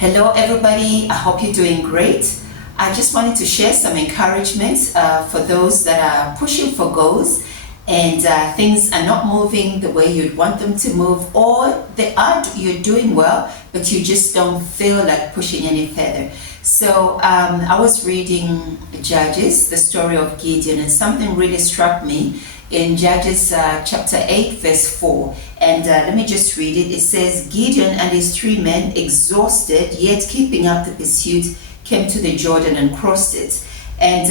Hello everybody, I hope you're doing great. I just wanted to share some encouragement for those that are pushing for goals and things are not moving the way you'd want them to move, or you're doing well but you just don't feel like pushing any further. So I was reading Judges, the story of Gideon, and something really struck me in Judges chapter 8 verse 4, and let me just read it. It says, Gideon and his 3 men, exhausted yet keeping up the pursuit, came to the Jordan and crossed it. And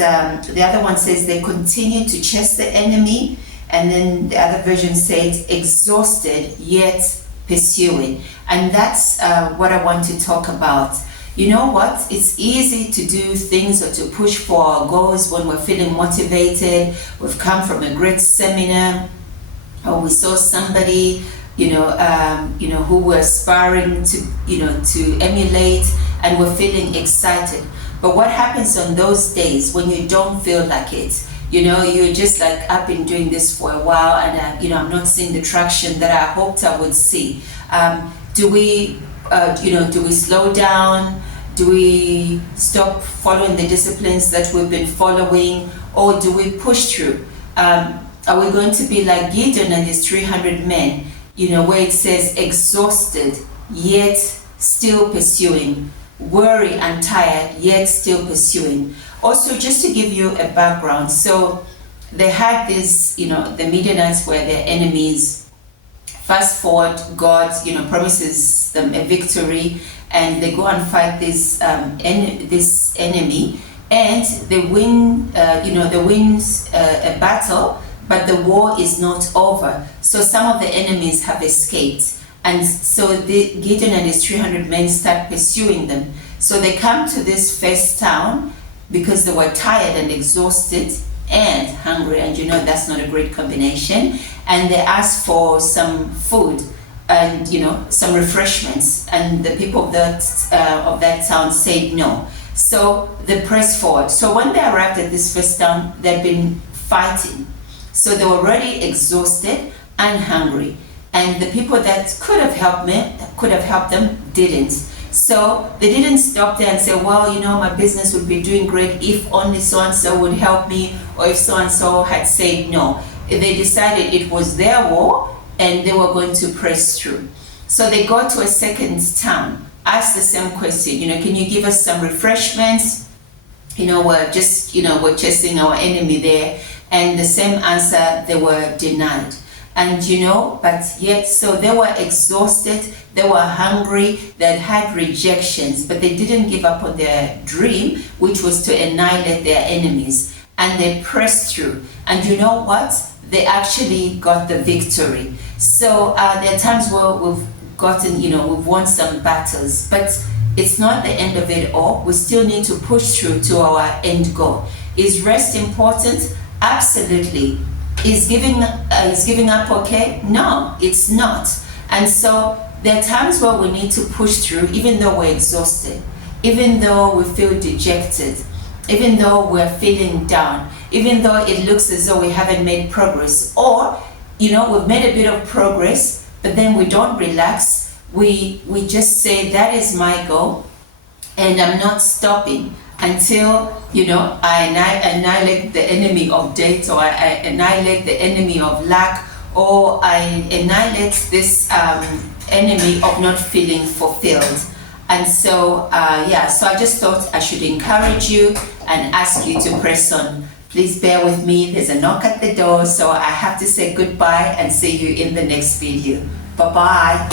the other one says they continued to chase the enemy, and then the other version says exhausted yet pursuing. And that's what I want to talk about. You know what? It's easy to do things or to push for our goals when we're feeling motivated. We've come from a great seminar, or we saw somebody, who we're aspiring to, to emulate, and we're feeling excited. But what happens on those days when you don't feel like it? You're just like, I've been doing this for a while, and I'm not seeing the traction that I hoped I would see. Do we slow down? Do we stop following the disciplines that we've been following, or do we push through? Are we going to be like Gideon and his 300 men, where it says exhausted yet still pursuing, weary and tired yet still pursuing? Also, just to give you a background, so they had this, the Midianites were their enemies. Fast forward, God, promises them a victory, and they go and fight this enemy, and they win. They win a battle, but the war is not over. So some of the enemies have escaped, and so Gideon and his 300 men start pursuing them. So they come to this first town because they were tired and exhausted and hungry, and that's not a great combination. And they asked for some food and some refreshments, and the people of that town said no. So they pressed forward. So when they arrived at this first town, they'd been fighting, so they were already exhausted and hungry, and the people that could have helped them didn't. So they didn't stop there and say, well, my business would be doing great if only so-and-so would help me, or if so-and-so had said no. They decided it was their war and they were going to press through. So they go to a second town, ask the same question, can you give us some refreshments? We're just, we're chasing our enemy there. And the same answer, they were denied. And but yet, so they were exhausted, they were hungry, they had rejections, but they didn't give up on their dream, which was to annihilate their enemies. And they pressed through. And you know what? They actually got the victory. So there are times where we've gotten, we've won some battles, but it's not the end of it all. We still need to push through to our end goal. Is rest important? Absolutely. Is giving up okay? No, it's not. And so there are times where we need to push through, even though we're exhausted, even though we feel dejected, even though we're feeling down, even though it looks as though we haven't made progress, or we've made a bit of progress, but then we don't relax. We just say, that is my goal, and I'm not stopping until I annihilate the enemy of death, or I annihilate the enemy of lack, or I annihilate this enemy of not feeling fulfilled. And so so I just thought I should encourage you and ask you to press on. Please bear with me, there's a knock at the door, so I have to say goodbye and see you in the next video. Bye-bye.